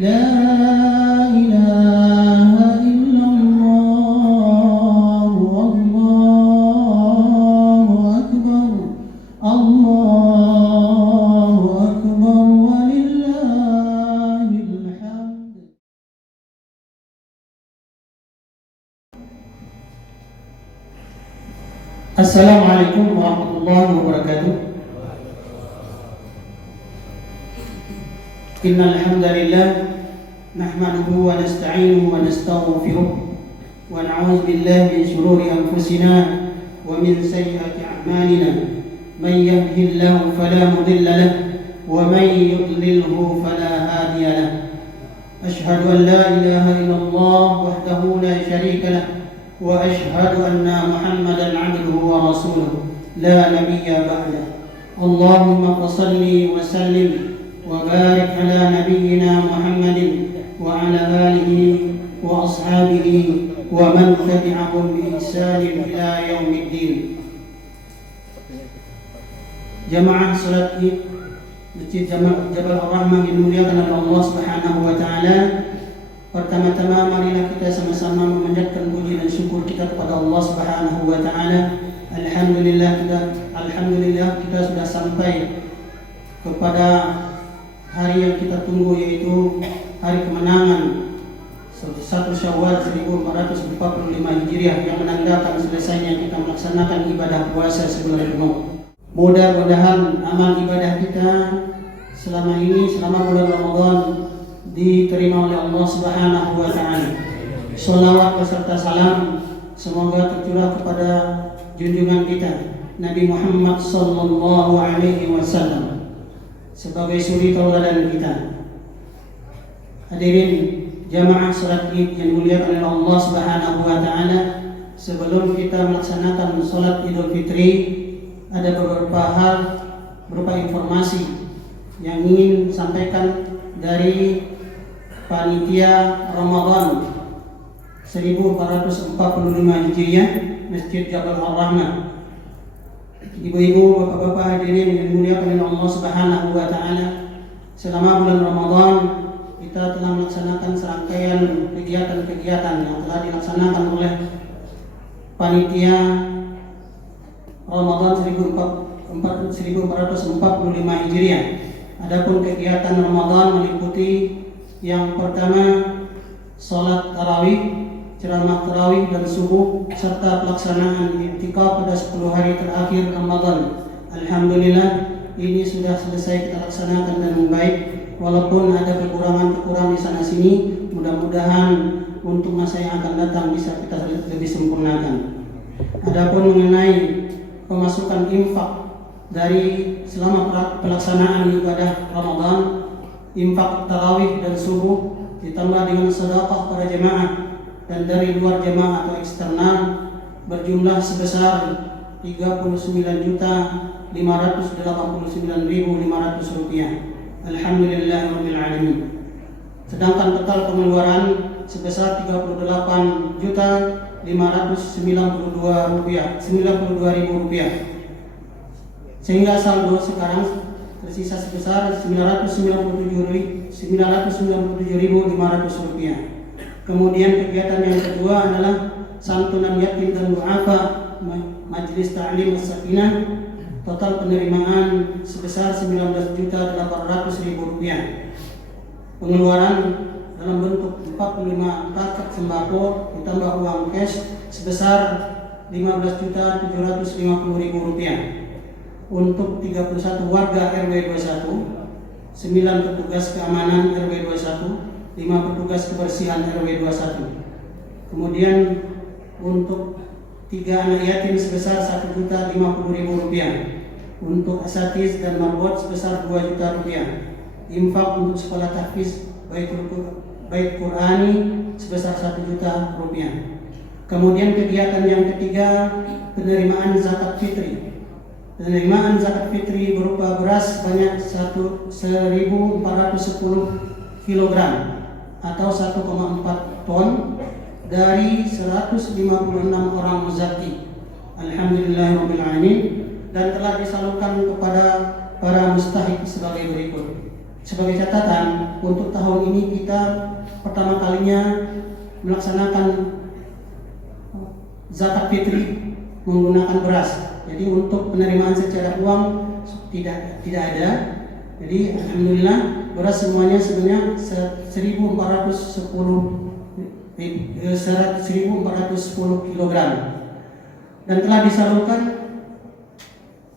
لا إله إلا الله والله أكبر الله أكبر ولله الحمد. Assalamualaikum warahmatullahi wabarakatuh. Innal hamdalillah nahmaduhu wa nasta'inuhu wa nastaghfiruh wa na'udzu billahi min shururi anfusina wa min sayyiati a'malina. Man yahdihillahu fala mudilla lahu wa man yudlilhu fala hadiya lahu. Ashhadu an la ilaha illallah wahdahu la syarika lahu wa ashhadu anna Muhammadan 'abduhu wa rasuluhu la nabiyya ba'da. Allahumma shalli wa sallim wa barik ala nabiyyina Muhammadin wa ala alihi wa ashabihi wa man tabi'ahum bi ihsan ila yaumiddin. Jamaah salat Id Masjid Jabal Ar-Rahmah dimuliakan oleh Allah Subhanahu wa taala. Pertama-tama marilah kita sama-sama memanjatkan puji dan syukur kita kepada Allah Subhanahu wa taala. Alhamdulillah kita sudah sampai kepada hari yang kita tunggu, yaitu hari kemenangan 1 Syawal 1445 Hijriah yang menandakan selesainya kita melaksanakan ibadah puasa sebulan penuh. Mudah-mudahan amal ibadah kita selama ini, selama bulan Ramadan, diterima oleh Allah Subhanahu wa taala. Shalawat beserta salam semoga tercurah kepada junjungan kita Nabi Muhammad sallallahu alaihi wasallam sebagai suri tauladan kita. Hadirin jamaah salat Id yang dimuliakan oleh Allah Subhanahu wa taala, sebelum kita melaksanakan salat Idul Fitri, ada beberapa hal berupa informasi yang ingin disampaikan dari Panitia Ramadan 1445 Hijriah Masjid Jabal Ar-Rahmah. Ibu-ibu, bapak-bapak hadirin yang dimuliakan oleh Allah Subhanahu wa taala, selama bulan Ramadan kita telah melaksanakan serangkaian kegiatan-kegiatan yang telah dilaksanakan oleh Panitia Ramadan 1445 Hijriah. Adapun kegiatan Ramadan meliputi yang pertama salat tarawih, ceramah tarawih dan subuh, serta pelaksanaan i'tikaf pada 10 hari terakhir Ramadan. Alhamdulillah ini sudah selesai kita laksanakan dengan baik, walaupun ada kekurangan-kekurangan di sana sini. Mudah-mudahan untuk masa yang akan datang bisa kita lebih sempurnakan. Adapun mengenai pemasukan infak dari selama pelaksanaan ibadah Ramadan, infak tarawih dan subuh ditambah dengan sedekah para jemaah dan dari luar jemaah atau eksternal berjumlah sebesar 39.589.500 rupiah. Alhamdulillahirabbil alamin. Sedangkan total pengeluaran sebesar 38.592.092 rupiah. Sehingga saldo sekarang tersisa sebesar 997.500 rupiah. Kemudian kegiatan yang kedua adalah santunan yatim dan du'afa Majelis Ta'lim As-Sakinah. Total penerimaan sebesar 19.800.000 rupiah. Pengeluaran dalam bentuk 45 paket sembako ditambah uang cash sebesar 15.750.000 rupiah. Untuk 31 warga RW 21, 9 petugas keamanan RW 21, 5 petugas kebersihan RW 21. Kemudian untuk 3 anak yatim sebesar 1.050.000 rupiah. Untuk asatiz dan marbot sebesar 2 juta rupiah. Infak untuk sekolah tahfiz bait Qur'ani sebesar 1 juta rupiah. Kemudian kegiatan yang ketiga, penerimaan zakat fitri. Penerimaan zakat fitri berupa beras sebanyak 1.410 kg atau 1,4 ton dari 156 orang muzaki. Alhamdulillahirabbil alamin, dan telah disalurkan kepada para mustahik sebagai berikut. Sebagai catatan, untuk tahun ini kita pertama kalinya melaksanakan zakat fitri menggunakan beras. Jadi untuk penerimaan secara uang tidak ada. Jadi alhamdulillah beras semuanya sebenarnya 1.410 kg dan telah disalurkan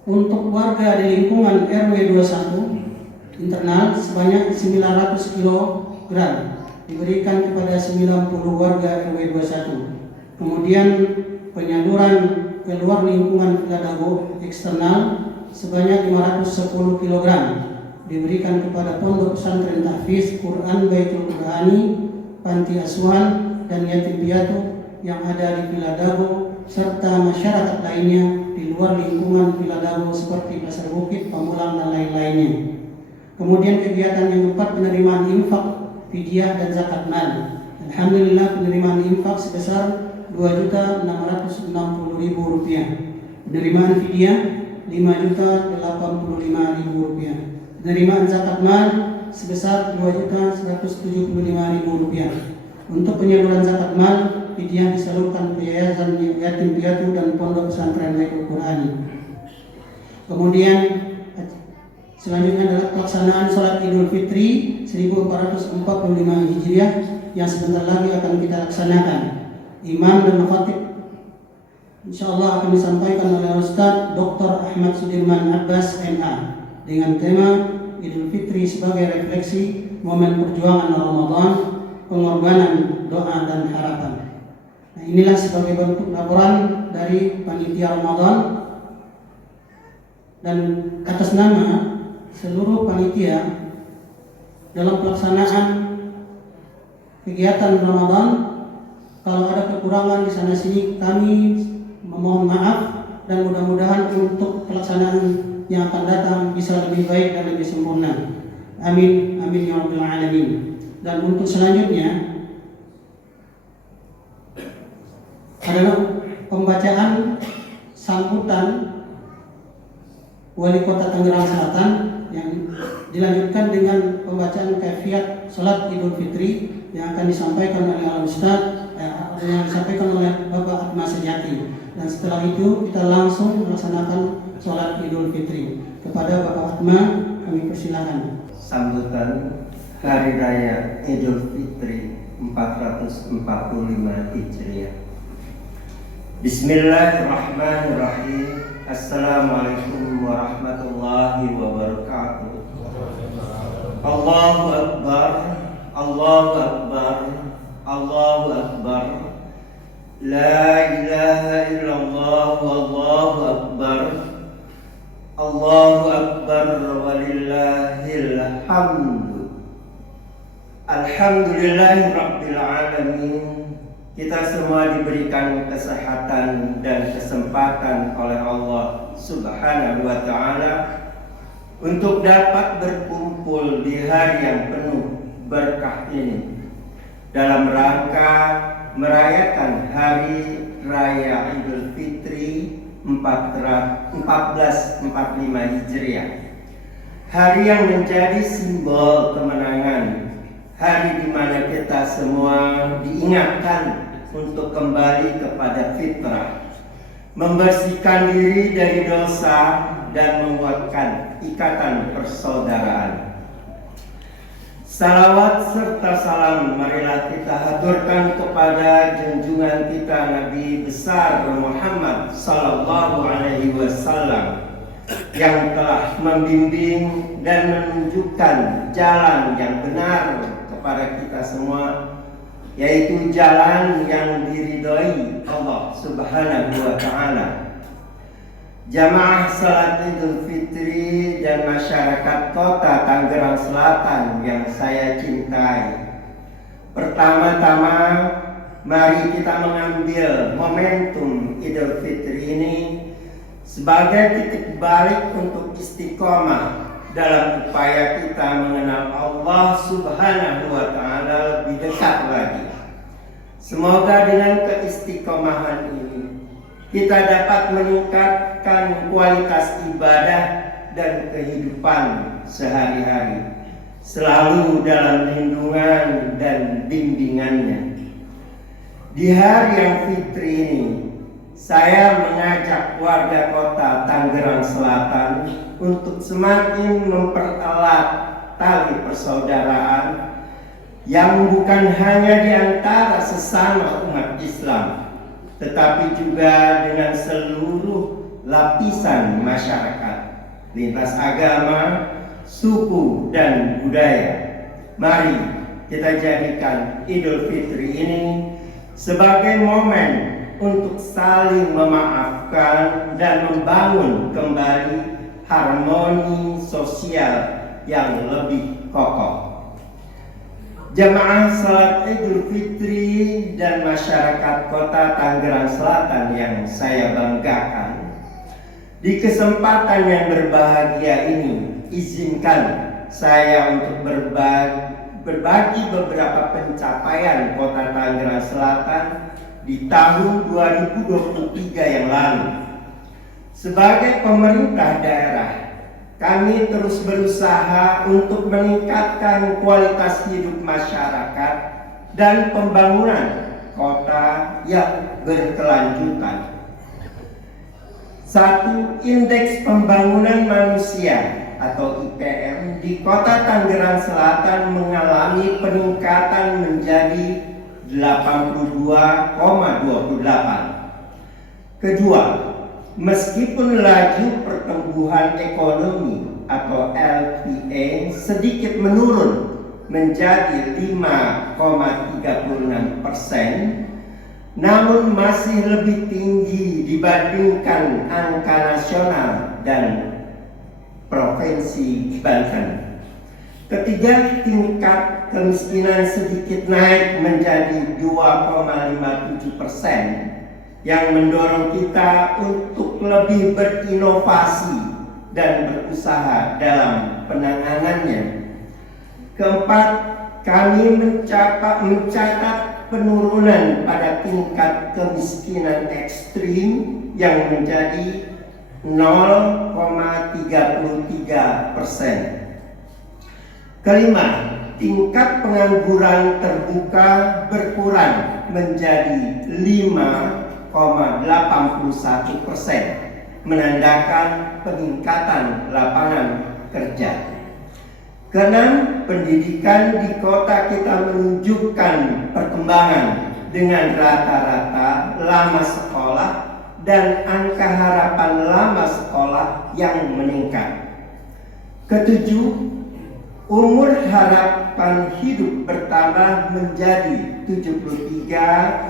untuk warga di lingkungan RW 21 internal sebanyak 900 kg diberikan kepada 90 warga RW 21. Kemudian penyaluran keluar lingkungan Viladago eksternal sebanyak 510 kg diberikan kepada pondok pesantren tahfiz Quran Baitul Qurani, panti asuhan dan yatim piatu yang ada di Viladago serta masyarakat lainnya di luar lingkungan Viladago seperti Pasar Bukit, Pamulang dan lain-lainnya. Kemudian kegiatan yang keempat, penerimaan infak, fidyah dan zakat mal. Alhamdulillah penerimaan infak sebesar Rp2.660.000. Penerimaan fidyah Rp5.085.000. Penerimaan zakat mal sebesar Rp2.175.000. Untuk penyaluran zakat mal, fidyah disalurkan ke yayasan yatim piatu dan pondok pesantren Baitul Qurani. Kemudian selanjutnya adalah pelaksanaan sholat Idul Fitri 1445 Hijriah yang sebentar lagi akan kita laksanakan. Imam dan khatib insyaallah akan disampaikan oleh Ustaz Dr. Ahmad Sudirman Abbas MA dengan tema Idul Fitri sebagai refleksi momen perjuangan Ramadan, pengorbanan, doa dan harapan. Nah, inilah sebagai bentuk laporan dari panitia Ramadan dan atas nama seluruh panitia dalam pelaksanaan kegiatan Ramadan. Kalau ada kekurangan di sana sini kami memohon maaf dan mudah-mudahan untuk pelaksanaan yang akan datang bisa lebih baik dan lebih sempurna. Amin, amin ya rabbal alamin. Dan untuk selanjutnya adalah pembacaan sambutan Wali Kota Tangerang Selatan yang dilanjutkan dengan pembacaan kaifiat salat Idul Fitri yang akan disampaikan oleh Al-Ustaz yang disampaikan oleh Bapak Atma Sejati. Dan setelah itu kita langsung melaksanakan salat Idul Fitri. Kepada Bapak Atma kami persilakan. Sambutan Hari Raya Idul Fitri 445 Hijriah. Bismillahirrahmanirrahim. Assalamualaikum warahmatullahi wabarakatuh. Allahu Akbar, Allahu Akbar, Allahu Akbar. La ilaha illallah wallahu akbar. Allahu Akbar walillahil hamdu. Alhamdulillahi rabbil alamin. Kita semua diberikan kesehatan dan kesempatan oleh Allah Subhanahu wa ta'ala untuk dapat berkumpul di hari yang penuh berkah ini dalam rangka merayakan Hari Raya Idul Fitri 1445 Hijriah. Hari yang menjadi simbol kemenangan, hari di mana kita semua diingatkan untuk kembali kepada fitrah, membersihkan diri dari dosa dan menguatkan ikatan persaudaraan. Salawat serta salam marilah kita haturkan kepada junjungan kita Nabi besar Muhammad sallallahu alaihi wasallam yang telah membimbing dan menunjukkan jalan yang benar kepada kita semua, yaitu jalan yang diridhoi Allah Subhanahu wa ta'ala. Jamaah salat Idul Fitri dan masyarakat kota Tangerang Selatan yang saya cintai, pertama-tama mari kita mengambil momentum Idul Fitri ini sebagai titik balik untuk istiqomah dalam upaya kita mengenal Allah Subhanahu wa ta'ala lebih dekat lagi. Semoga dengan keistiqomahan ini kita dapat meningkatkan kualitas ibadah dan kehidupan sehari-hari, selalu dalam lindungan dan bimbingannya. Di hari yang fitri ini, saya mengajak warga kota Tangerang Selatan untuk semakin mempererat tali persaudaraan yang bukan hanya di antara sesama umat Islam, tetapi juga dengan seluruh lapisan masyarakat, lintas agama, suku, dan budaya. Mari kita jadikan Idul Fitri ini sebagai momen untuk saling memaafkan dan membangun kembali harmoni sosial yang lebih kokoh. Jamaah salat Idul Fitri dan masyarakat kota Tangerang Selatan yang saya banggakan, di kesempatan yang berbahagia ini, izinkan saya untuk berbagi beberapa pencapaian kota Tangerang Selatan di tahun 2023 yang lalu. Sebagai pemerintah daerah, kami terus berusaha untuk meningkatkan kualitas hidup masyarakat dan pembangunan kota yang berkelanjutan. 1. Indeks pembangunan manusia atau IPM di kota Tangerang Selatan mengalami peningkatan menjadi 82,28. Kedua, meskipun laju pertumbuhan ekonomi atau LPA sedikit menurun menjadi 5,36%, namun masih lebih tinggi dibandingkan angka nasional dan provinsi Banten. Ketiga, tingkat kemiskinan sedikit naik menjadi 2,57%. Yang mendorong kita untuk lebih berinovasi dan berusaha dalam penanganannya. Keempat, kami mencatat penurunan pada tingkat kemiskinan ekstrim yang menjadi 0,33%. Kelima, tingkat pengangguran terbuka berkurang menjadi 5,81%, menandakan peningkatan lapangan kerja. Keenam, pendidikan di kota kita menunjukkan perkembangan dengan rata-rata lama sekolah dan angka harapan lama sekolah yang meningkat. Ketujuh, umur harapan hidup bertambah menjadi 73,11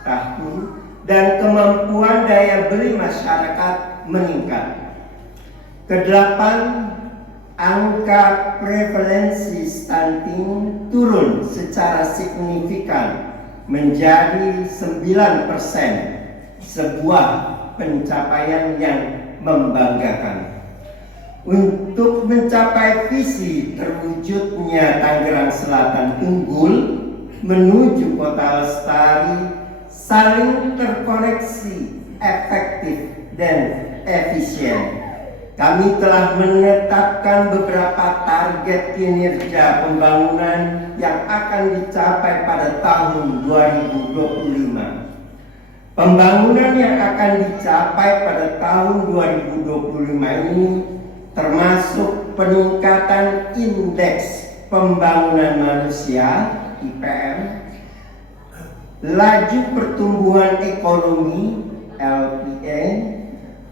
tahun dan kemampuan daya beli masyarakat meningkat. Kedelapan, angka prevalensi stunting turun secara signifikan menjadi 9%, sebuah pencapaian yang membanggakan. Untuk mencapai visi terwujudnya Tangerang Selatan unggul menuju kota lestari, saling terkoneksi, efektif, dan efisien. Kami telah menetapkan beberapa target kinerja pembangunan yang akan dicapai pada tahun 2025. Pembangunan yang akan dicapai pada tahun 2025 ini termasuk peningkatan indeks pembangunan manusia (IPM), laju pertumbuhan ekonomi (LPA),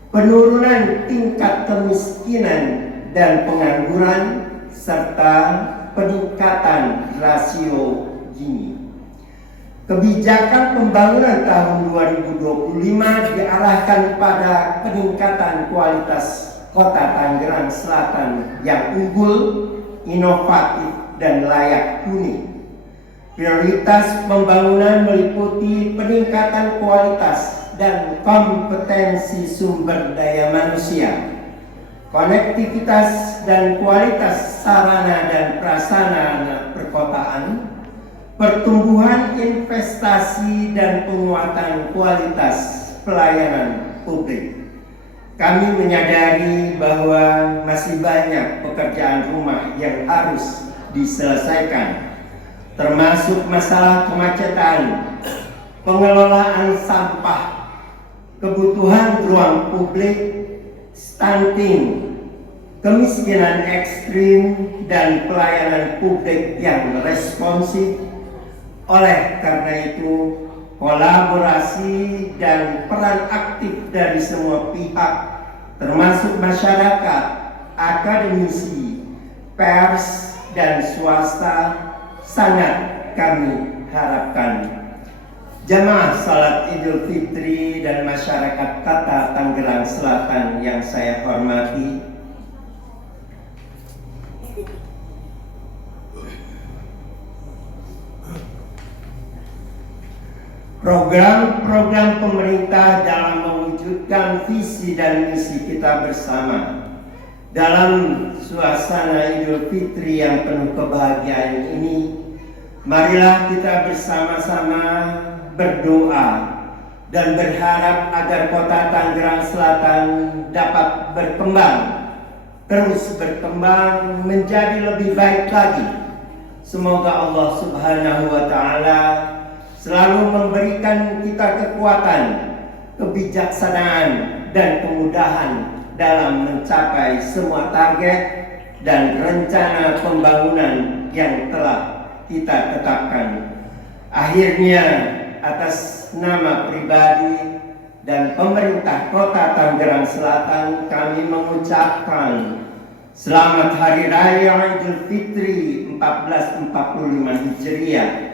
penurunan tingkat kemiskinan dan pengangguran, serta peningkatan rasio Gini. Kebijakan pembangunan tahun 2025 diarahkan pada peningkatan kualitas kota Tangerang Selatan yang unggul, inovatif, dan layak huni. Prioritas pembangunan meliputi peningkatan kualitas dan kompetensi sumber daya manusia, konektivitas dan kualitas sarana dan prasarana perkotaan, pertumbuhan investasi dan penguatan kualitas pelayanan publik. kami menyadari bahwa masih banyak pekerjaan rumah yang harus diselesaikan, termasuk masalah kemacetan, pengelolaan sampah, kebutuhan ruang publik, stunting, kemiskinan ekstrim, dan pelayanan publik yang responsif. Oleh karena itu, kolaborasi dan peran aktif dari semua pihak, termasuk masyarakat, akademisi, pers, dan swasta, sangat kami harapkan. Jamaah salat Idul Fitri dan masyarakat Kota Tangerang Selatan yang saya hormati, program-program pemerintah dalam mewujudkan visi dan misi kita bersama dalam suasana Idul Fitri yang penuh kebahagiaan ini, marilah kita bersama-sama berdoa dan berharap agar Kota Tangerang Selatan dapat terus berkembang menjadi lebih baik lagi. Semoga Allah Subhanahu wa Ta'ala selalu memberikan kita kekuatan, kebijaksanaan, dan kemudahan dalam mencapai semua target dan rencana pembangunan yang telah kita tetapkan. Akhirnya, atas nama pribadi dan pemerintah Kota Tangerang Selatan, kami mengucapkan Selamat Hari Raya Idul Fitri 1445 Hijriah.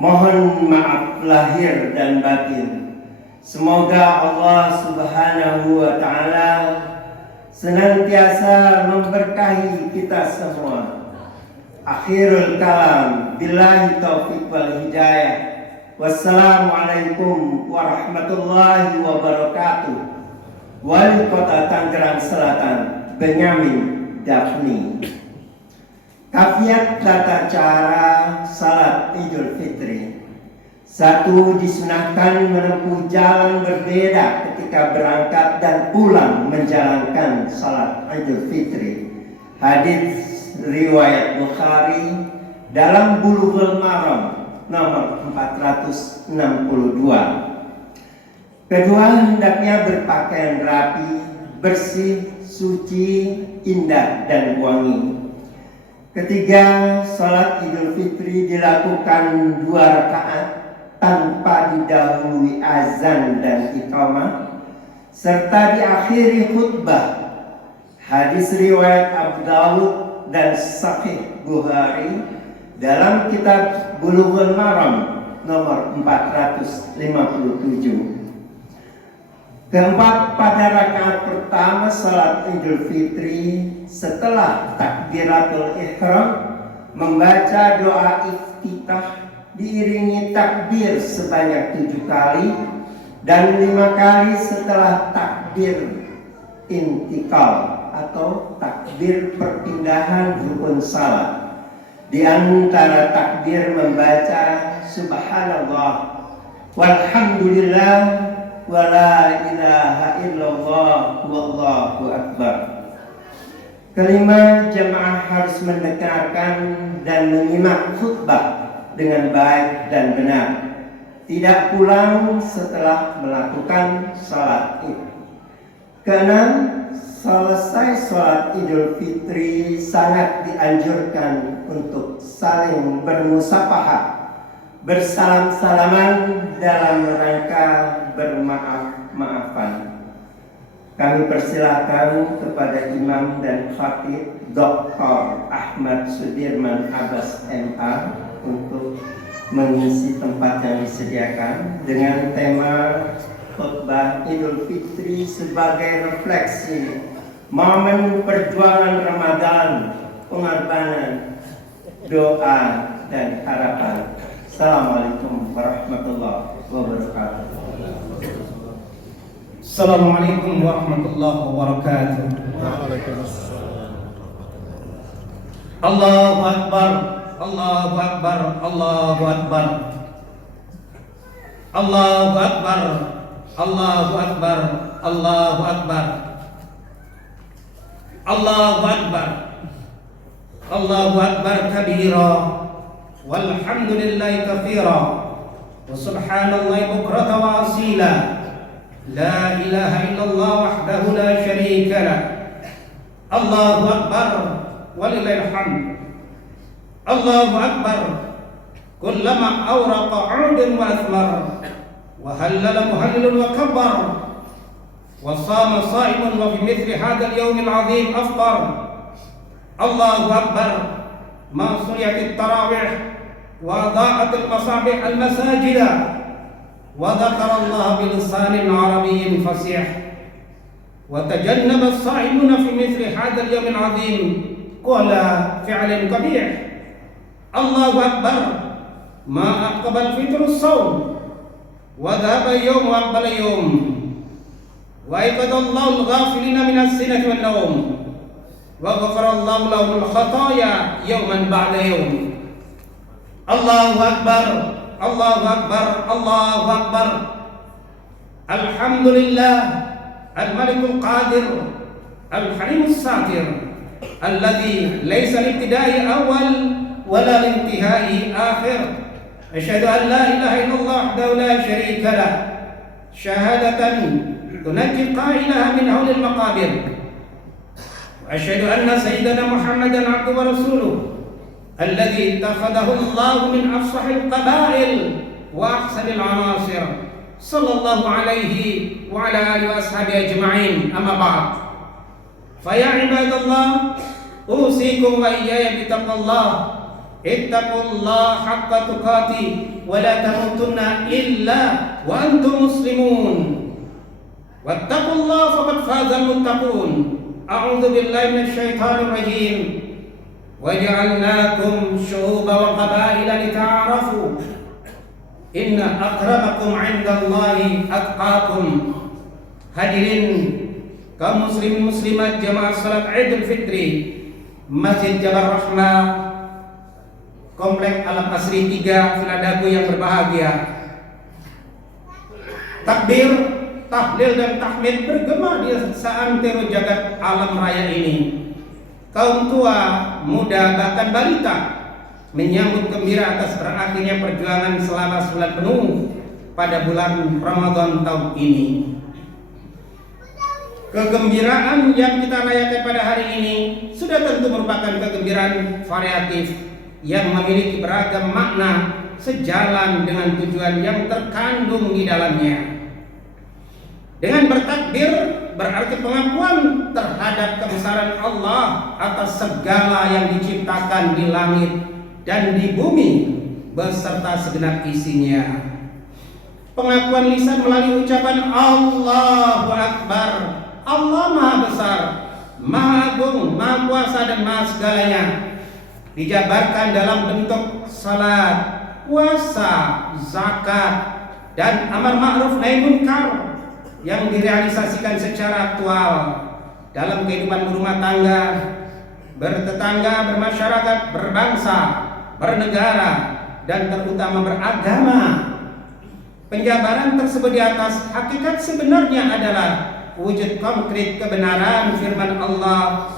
Mohon maaf lahir dan batin. Semoga Allah Subhanahu wa Ta'ala senantiasa memberkahi kita semua. Akhirul kalam, billahi taufiq wal hidayah. Wassalamualaikum warahmatullahi wabarakatuh. Wali Kota Tangerang Selatan, Benyamin Daphni. Kafiat tata cara salat Idul Fitri. 1. Disunahkan menempuh jalan berbeda ketika berangkat dan pulang menjalankan salat Idul Fitri. Hadis riwayat Bukhari dalam Bulughul Maram nomor 462. Kedua, hendaknya berpakaian rapi, bersih, suci, indah, dan wangi. Ketiga, salat Idul Fitri dilakukan 2 rakaat tanpa didahului azan dan iqamah, serta diakhiri khutbah. Hadis riwayat Abu Dawud dan Sahih Bukhari dalam kitab Bulughul Maram nomor 457. Keempat, pada rakaat pertama salat Idul Fitri setelah takbiratul ihram membaca doa iftitah diiringi takbir sebanyak 7 kali dan 5 kali setelah takbir intikal atau takbir perpindahan rukun salat. Di antara takbir membaca subhanallah walhamdulillah wa la ilaha illallah wallahu akbar. Kelima, jemaah harus mendengarkan dan menyimak khutbah dengan baik dan benar, tidak pulang setelah melakukan salat Id. Keenam, selesai salat Idul Fitri sangat dianjurkan untuk saling bermusafahah, bersalam-salaman dalam rangka bermaaf-maafan. Kami persilakan kepada Imam dan Khatib Dr. Ahmad Sudirman Abbas MA untuk mengisi tempat yang disediakan dengan tema khutbah Idul Fitri sebagai refleksi momen perjuangan Ramadan, pengorbanan, doa, dan harapan. Assalamualaikum warahmatullahi wabarakatuh. Assalamualaikum warahmatullahi wabarakatuh. Allahu Akbar, Allahu Akbar, Allahu Akbar. Allahu Akbar, Allahu Akbar, Allahu Akbar. Allahu Akbar. Allahu Akbar kabira. Walhamdulillahi katsira. Wa subhanallahi bukratan wa asila. La ilaha illallah wahdahu la syarika lah. Allahu Akbar walillahil hamd. Allahu Akbar. Kullama awraqa 'udun wa athmar wa halala muhallilun wa kabbar wa sama sa'imun wa fi mithli hadzal yawmil 'azim afṭar. Allahu Akbar. Ma suliyatit tarawih wa dha'atil masabih al masajida wa dzakara Allah bilisanin arabiyyin fasih wa tajannaba as-sa'imuna fi mithli hadzal yawmil 'azim qala fi'lan qabih. Allahu Akbar. Ma aqbal fitrus shaum wa dhahaba yawm wa aqbala yawm wa ibadallahu al-ghafilina minas sinati wan nawm wa ghafarallahu lahum al-khataaya yawman ba'da yawm. Allahu Akbar. Allahu Akbar. Allahu Akbar. Alhamdulillah al-malikul qadir al-halimus satir alladzi laysa li-ibtida'i awwal wala li-intihai akhir. Asyhadu an la ilaha illallah wahdahu la syarika lah syahadatan tunajji qailaha min haulil maqabir. Wa asyhadu anna sayyidana Muhammadan abduhu wa rasuluh alladzi ittakhadahu Allah min afsahil qabail wa ahsanil anasir sallallahu alaihi wa ala alihi wa ashabihi ajma'in. Amma ba'd. Fa ya ibadallah usikum wa iyaya bittaqwallah. Ittaqullaha haqqa tuqatih wa la tamutunna illa wa antum muslimun. Wattaqullaha faqad fazal muttaqun. A'udzu billahi minasy syaithanir rajim. Waja'alnakum syu'uban wa qabaila lita'arafu. Inna akramakum 'indallahi atqakum. Hadirin kaum muslimin muslimat jamaah salat Idul Fitri Masjid Jabal Rahmah Komplek Alam Asri 3 Viladagu yang berbahagia. Takbir, tahlil dan tahmid bergema di seantero jagat alam raya ini. Kaum tua, muda, bahkan balita menyambut gembira atas berakhirnya perjuangan selama sebulan penuh pada bulan Ramadan tahun ini. Kegembiraan yang kita rayakan pada hari ini sudah tentu merupakan kegembiraan variatif yang memiliki beragam makna sejalan dengan tujuan yang terkandung di dalamnya. Dengan bertakbir berarti pengakuan terhadap kebesaran Allah atas segala yang diciptakan di langit dan di bumi beserta segenap isinya. Pengakuan lisan melalui ucapan Allahu Akbar. Allah Maha Besar, Maha Agung, Maha Kuasa dan Maha segalanya, dijabarkan dalam bentuk salat, puasa, zakat, dan amar ma'ruf nahi munkar yang direalisasikan secara aktual dalam kehidupan berumah tangga, bertetangga, bermasyarakat, berbangsa, bernegara, dan terutama beragama. Penjabaran tersebut di atas hakikat sebenarnya adalah wujud konkret kebenaran firman Allah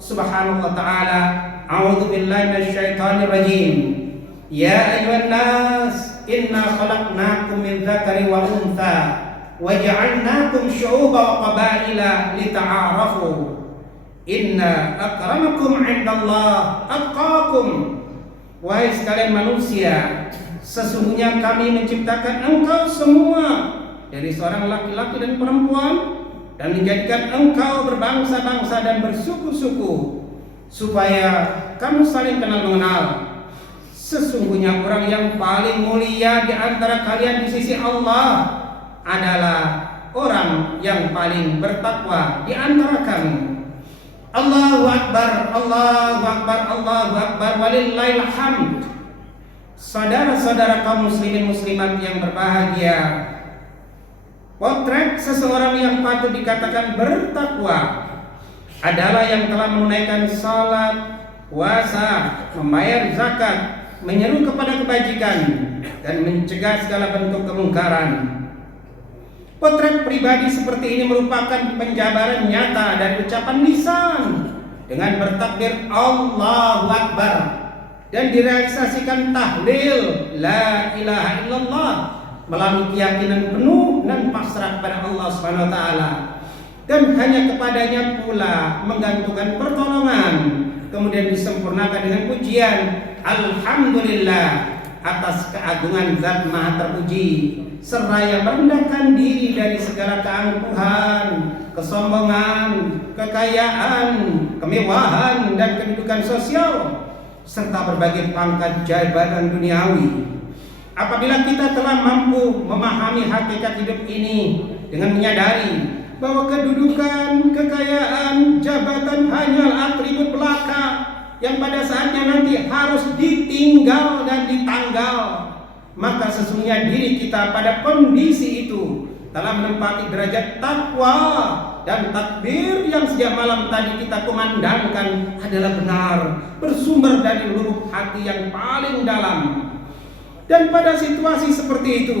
Subhanahu wa taala. A'udzu billahi minasyaitonir rajim. Ya ayyuhan nas inna khalaqnakum min dzakarin wa untha wa ja'alnakum syu'uban wa qabaila lita'arafu. Inna akramakum 'indallah atqakum. Wahai sekalian manusia, sesungguhnya kami menciptakan engkau semua dari seorang laki-laki dan perempuan dan menjadikan engkau berbangsa-bangsa dan bersuku-suku supaya kamu saling kenal mengenal. Sesungguhnya orang yang paling mulia di antara kalian di sisi Allah adalah orang yang paling bertakwa di antara kamu. Allahu Akbar, Allahu Akbar, Allahu Akbar, walillahil hamd. Saudara-saudara kaum muslimin muslimat yang berbahagia, potret seseorang yang patut dikatakan bertakwa adalah yang telah menunaikan salat, puasa, membayar zakat, menyeru kepada kebajikan dan mencegah segala bentuk kemungkaran. Potret pribadi seperti ini merupakan penjabaran nyata dari ucapan lisan dengan bertakbir Allahu Akbar dan direalisasikan tahlil la ilaha illallah melalui keyakinan penuh dan pasrah pada Allah Subhanahu wa taala, dan hanya kepadanya pula menggantungkan pertolongan. Kemudian disempurnakan dengan pujian alhamdulillah atas keagungan Zat Maha Terpuji, seraya merendahkan diri dari segala keangkuhan, kesombongan, kekayaan, kemewahan dan kedudukan sosial serta berbagai pangkat jabatan duniawi. Apabila kita telah mampu memahami hakikat hidup ini dengan menyadari bahwa kedudukan, kekayaan, jabatan hanyalah atribut belaka yang pada saatnya nanti harus ditinggal dan ditanggal, maka sesungguhnya diri kita pada kondisi itu telah menempati derajat takwa dan takbir yang sejak malam tadi kita kumandangkan adalah benar, bersumber dari lubuk hati yang paling dalam. Dan pada situasi seperti itu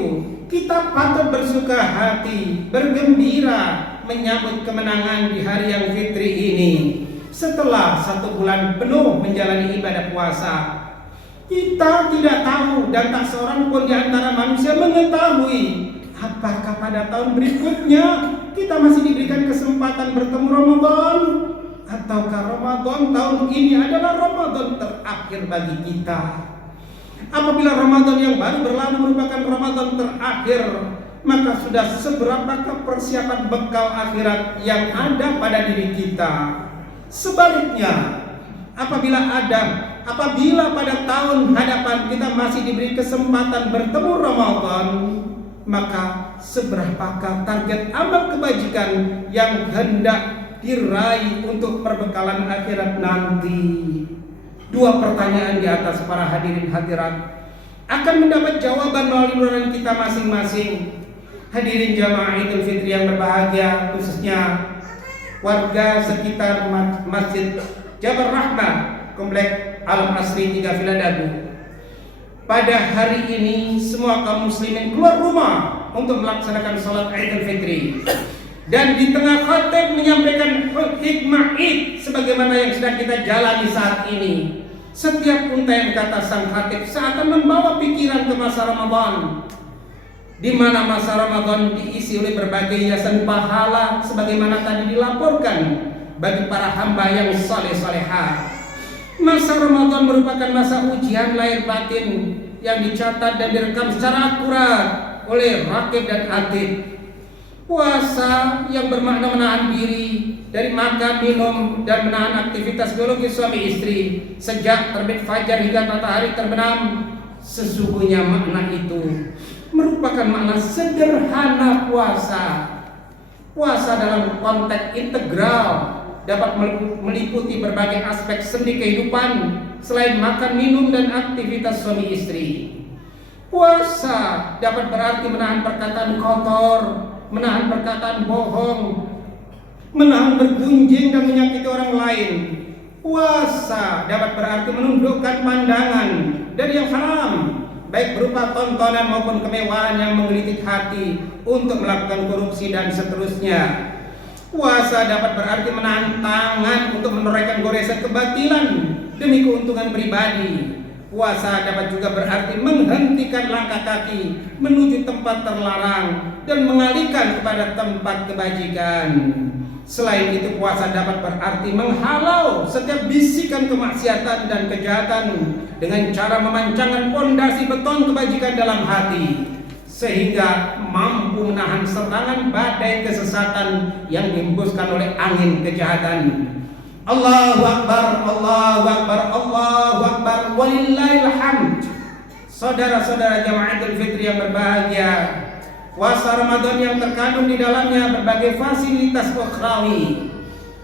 kita patut bersuka hati, bergembira menyambut kemenangan di hari yang fitri ini. Setelah 1 bulan penuh menjalani ibadah puasa, kita tidak tahu dan tak seorang pun di antara manusia mengetahui apakah pada tahun berikutnya kita masih diberikan kesempatan bertemu Ramadan, ataukah Ramadan tahun ini adalah Ramadan terakhir bagi kita. Apabila Ramadan yang baru berlalu merupakan Ramadan terakhir, maka sudah seberapakah persiapan bekal akhirat yang ada pada diri kita? Sebaliknya, apabila pada tahun hadapan kita masih diberi kesempatan bertemu Ramadan, maka seberapakah target amal kebajikan yang hendak diraih untuk perbekalan akhirat nanti? 2 pertanyaan di atas para hadirin hadirat akan mendapat jawaban melalui nurani kita masing-masing. Hadirin jamaah Idul Fitri yang berbahagia, khususnya warga sekitar Masjid Jabal Rahmah, Komplek Alam Asri 3 Villa Dagu. Pada hari ini semua kaum muslimin keluar rumah untuk melaksanakan sholat Idul Fitri, dan di tengah khatib menyampaikan hikmah Id sebagaimana yang sedang kita jalani saat ini. Setiap untayan kata sang khatib seakan membawa pikiran ke masa Ramadan, di mana masa Ramadan diisi oleh berbagai hiasan pahala sebagaimana tadi dilaporkan bagi para hamba yang saleh-salehah. Masa Ramadan merupakan masa ujian lahir batin yang dicatat dan direkam secara akurat oleh rakib dan atid. Puasa yang bermakna menahan diri dari makan, minum, dan menahan aktivitas biologis suami istri sejak terbit fajar hingga matahari terbenam. Sesungguhnya makna itu merupakan makna sederhana puasa. Puasa dalam konteks integral dapat meliputi berbagai aspek sendi kehidupan selain makan, minum, dan aktivitas suami istri. Puasa dapat berarti menahan perkataan kotor, menahan perkataan bohong, menahan bergunjing dan menyakiti orang lain. Puasa dapat berarti menundukkan pandangan dari yang haram, baik berupa tontonan maupun kemewahan yang menggelitik hati untuk melakukan korupsi dan seterusnya. Puasa dapat berarti menahan tangan untuk menorehkan goresan kebatilan demi keuntungan pribadi. Puasa dapat juga berarti menghentikan langkah kaki menuju tempat terlarang dan mengalihkan kepada tempat kebajikan. Selain itu, puasa dapat berarti menghalau setiap bisikan kemaksiatan dan kejahatan dengan cara memancangkan pondasi beton kebajikan dalam hati, sehingga mampu menahan serangan badai kesesatan yang dihembuskan oleh angin kejahatan. Allahu Akbar, Allahu Akbar, Allahu Akbar, walillahil hamd. Saudara-saudara jamaah Idul Fitri yang berbahagia, puasa Ramadan yang terkandung di dalamnya berbagai fasilitas ukhrawi,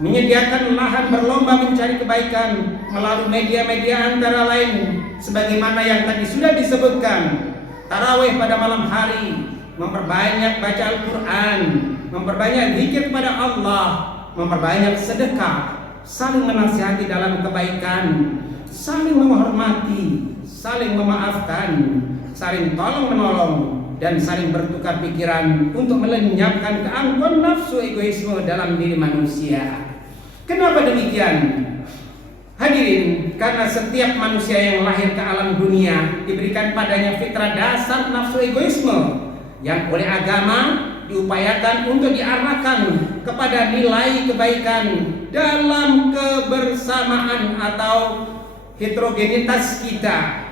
menyediakan lahan berlomba mencari kebaikan melalui media-media antara lain sebagaimana yang tadi sudah disebutkan. Tarawih pada malam hari, memperbanyak baca Al-Quran, memperbanyak zikir kepada Allah, memperbanyak sedekah, saling menasihati dalam kebaikan, saling menghormati, saling memaafkan, saling tolong menolong, dan saling bertukar pikiran untuk melenyapkan keangkuhan nafsu egoisme dalam diri manusia. Kenapa demikian? Hadirin, karena setiap manusia yang lahir ke alam dunia diberikan padanya fitrah dasar nafsu egoisme yang oleh agama diupayakan untuk diarahkan kepada nilai kebaikan dalam kebersamaan atau heterogenitas kita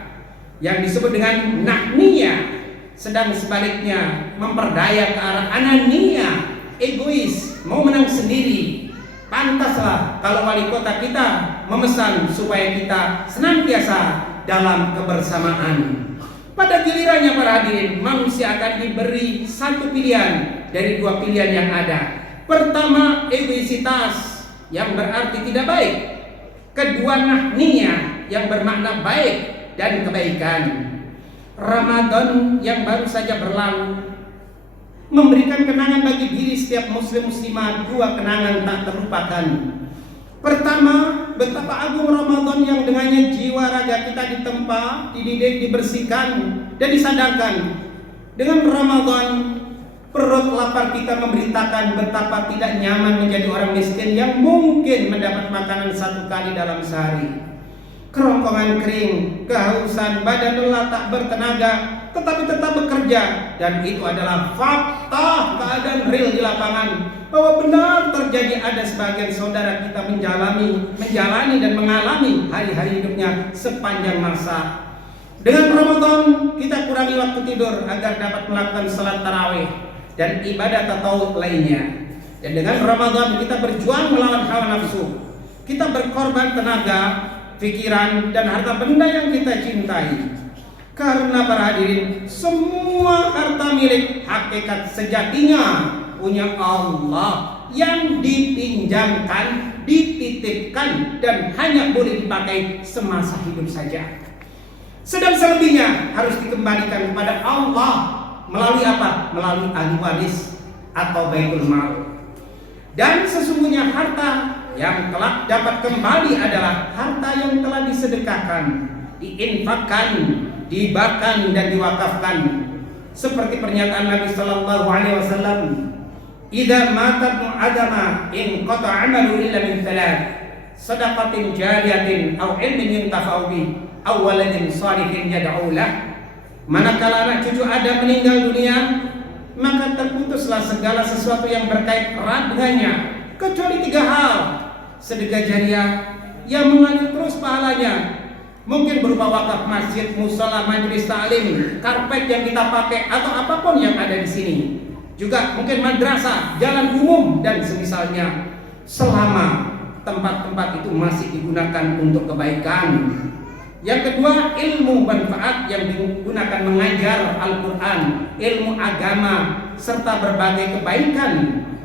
yang disebut dengan nahmiyah. Sedang sebaliknya memperdaya ke arah anania, egois, mau menang sendiri. Pantaslah kalau wali kota kita memesan supaya kita senantiasa dalam kebersamaan. Pada gilirannya para hadirin, manusia akan diberi satu pilihan dari dua pilihan yang ada. Pertama, egoisitas yang berarti tidak baik. Kedua, nahmiyah yang bermakna baik dan kebaikan. Ramadan yang baru saja berlalu memberikan kenangan bagi diri setiap muslim muslimah, dua kenangan tak terlupakan. Pertama, betapa agung Ramadan yang dengannya jiwa raga kita ditempa, dididik, dibersihkan dan disadarkan. Dengan Ramadan, perut lapar kita memberitakan betapa tidak nyaman menjadi orang miskin yang mungkin mendapat makanan satu kali dalam sehari. Kerongkongan kering, kehausan, badan lelah tak bertenaga, tetapi tetap bekerja. Dan itu adalah fakta keadaan real di lapangan, bahwa benar terjadi ada sebagian saudara kita menjalani dan mengalami hari-hari hidupnya sepanjang masa. Dengan Ramadan kita kurangi waktu tidur agar dapat melakukan salat tarawih dan ibadah tatawuf lainnya. Dan dengan Ramadan kita berjuang melawan hawa nafsu. Kita berkorban tenaga, pikiran, dan harta benda yang kita cintai. Karena para hadirin, semua harta milik hakikat sejatinya punya Allah yang dipinjamkan, dititipkan, dan hanya boleh dipakai semasa hidup saja. Sedang selebihnya harus dikembalikan kepada Allah melalui apa? Melalui ahli waris atau baitul mal. Dan sesungguhnya harta yang kelak dapat kembali adalah harta yang telah disedekahkan, diinfakkan, dibakar dan diwakafkan. Seperti pernyataan Nabi sallallahu alaihi wasallam, "Idza mata ibnu adama in qata 'amalu illa min thalath, shadaqatin jariyatin aw ilmin yuntafa'u bih, aw waladin shalihin yad'u lah." Manakala anak cucu Adam meninggal dunia, maka terputuslah segala sesuatu yang berkait erat dengannya, kecuali tiga hal: sedekah jariah yang mengalir terus pahalanya, mungkin berupa wakaf masjid, musala, majelis taklim, karpet yang kita pakai, atau apapun yang ada di sini. Juga mungkin madrasah, jalan umum, dan semisalnya, selama tempat-tempat itu masih digunakan untuk kebaikan. Yang kedua, ilmu manfaat yang digunakan mengajar Al-Quran, ilmu agama, serta berbagai kebaikan.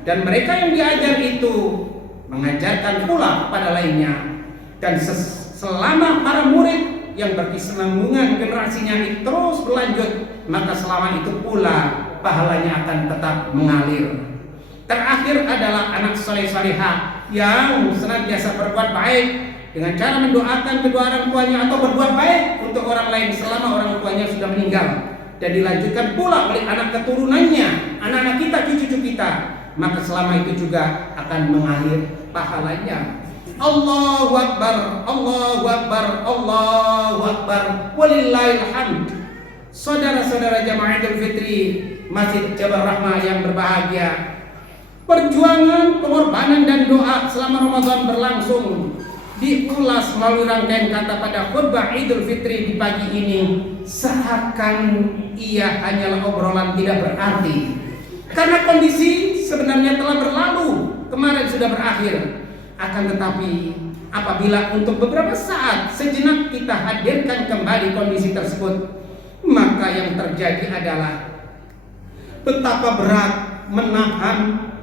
Dan mereka yang diajar itu mengajarkan pula kepada lainnya. Dan selama para murid yang berkesinambungan generasinya itu terus berlanjut, maka selama itu pula pahalanya akan tetap mengalir. Terakhir adalah anak soleh-solehah yang senantiasa berbuat baik dengan cara mendoakan kedua orang tuanya atau berbuat baik untuk orang lain selama orang tuanya sudah meninggal, dan dilanjutkan pula oleh anak keturunannya, anak-anak kita, cucu-cucu kita, maka selama itu juga akan mengalir pahalanya. Allahu Akbar, Allahu Akbar, Allahu Akbar, walillahil hamd. Saudara-saudara jamaah Idul Fitri Masjid Jabal Rahmah yang berbahagia, perjuangan, pengorbanan, dan doa selama Ramadan berlangsung diulas melalui rangkaian kata pada khutbah Idul Fitri di pagi ini, seakan ia hanyalah obrolan tidak berarti. Karena kondisi sebenarnya telah berlalu, kemarin sudah berakhir. Akan tetapi apabila untuk beberapa saat sejenak kita hadirkan kembali kondisi tersebut, maka yang terjadi adalah betapa berat menahan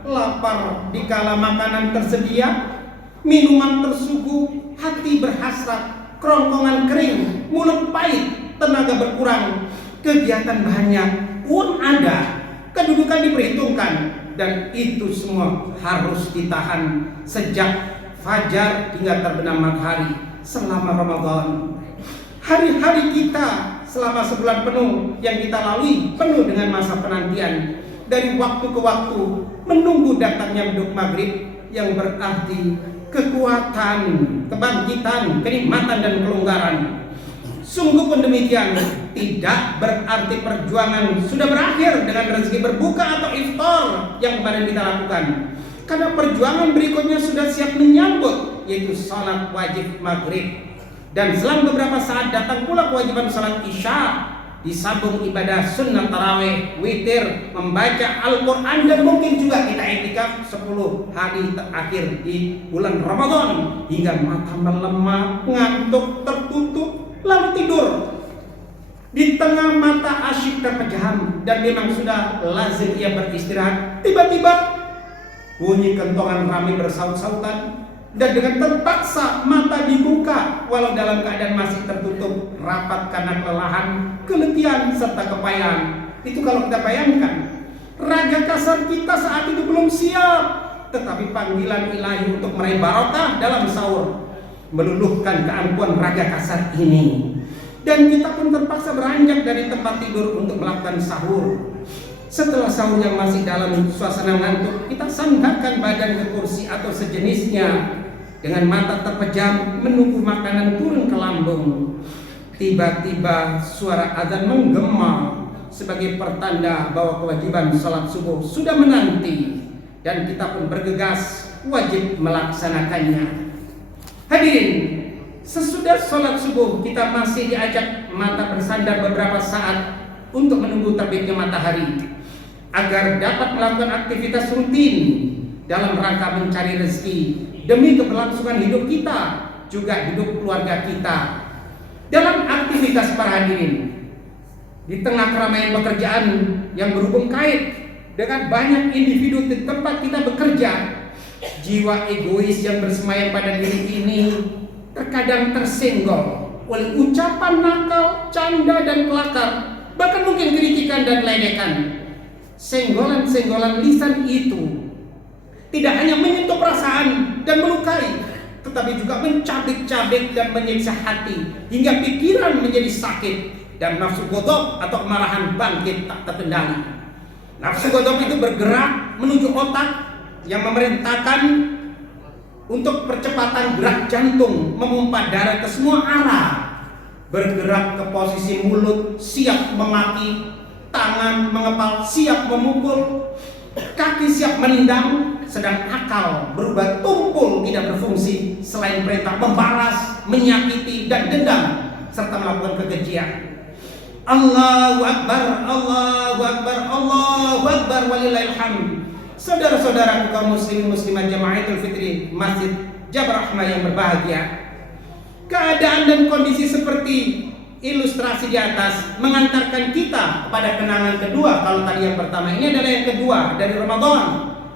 lapar dikala makanan tersedia, minuman tersuguh, hati berhasrat, kerongkongan kering, mulut pahit, tenaga berkurang, kegiatan banyak, uang ada, kedudukan diperhitungkan, dan itu semua harus ditahan sejak fajar hingga terbenam matahari selama Ramadan. Hari-hari kita selama sebulan penuh yang kita lalui penuh dengan masa penantian. Dari waktu ke waktu menunggu datangnya beduk maghrib yang berarti kekuatan, kebangkitan, kenikmatan dan kelonggaran. Sungguh pun demikian, tidak berarti perjuangan sudah berakhir dengan rezeki berbuka atau iftar yang kemarin kita lakukan. Karena perjuangan berikutnya sudah siap menyambut, yaitu salat wajib maghrib. Dan selang beberapa saat datang pula kewajiban salat isya, disambung ibadah sunnah tarawih, witir, membaca Al-Quran, dan mungkin juga kita i'tikaf 10 hari terakhir di bulan Ramadan hingga mata melemah, ngantuk, tertutup, lalu tidur. Di tengah mata asyik terpejam dan memang sudah lazim ia beristirahat, tiba-tiba bunyi kentongan ramai bersaut-sautan dan dengan terpaksa mata dibuka walau dalam keadaan masih tertutup rapat karena kelelahan, keletihan serta kepayahan. Itu kalau kita bayangkan, raga kasar kita saat itu belum siap, tetapi panggilan ilahi untuk meraih barokah dalam sahur meluluhkan keampuhan raga kasar ini. Dan kita pun terpaksa beranjak dari tempat tidur untuk melakukan sahur. Setelah sahur yang masih dalam suasana ngantuk, kita sandarkan badan ke kursi atau sejenisnya. Dengan mata terpejam menunggu makanan turun ke lambung. Tiba-tiba suara azan menggema sebagai pertanda bahwa kewajiban salat subuh sudah menanti, dan kita pun bergegas wajib melaksanakannya. Hadirin, sesudah salat subuh kita masih diajak mata bersandar beberapa saat untuk menunggu terbitnya matahari agar dapat melakukan aktivitas rutin dalam rangka mencari rezeki demi keberlangsungan hidup kita, juga hidup keluarga kita. Dalam aktivitas para hadirin, di tengah keramaian pekerjaan yang berhubung kait dengan banyak individu di tempat kita bekerja, jiwa egois yang bersemayam pada diri ini terkadang tersenggol oleh ucapan nakal, canda dan kelakar, bahkan mungkin kritikan dan ledekan. Senggolan-senggolan lisan itu tidak hanya menyentuh perasaan dan melukai, tetapi juga mencabik-cabik dan menyiksa hati hingga pikiran menjadi sakit dan nafsu godok atau kemarahan bangkit tak terkendali. Nafsu godok itu bergerak menuju otak yang memerintahkan untuk percepatan gerak jantung, memompa darah ke semua arah, bergerak ke posisi mulut siap memaki, tangan mengepal siap memukul, kaki siap menendang, sedang akal berubah tumpul tidak berfungsi selain perintah membalas, menyakiti dan dendam serta melakukan kekejian. Allahu Akbar, Allahu Akbar, Allahu Akbar, walillahil hamd. Saudara-saudaraku kaum muslimin muslimat jamaah Idul Fitri Masjid Jabal Rahmah yang berbahagia, keadaan dan kondisi seperti ilustrasi di atas mengantarkan kita kepada kenangan kedua. Kalau tadi yang pertama, ini adalah yang kedua dari Ramadan,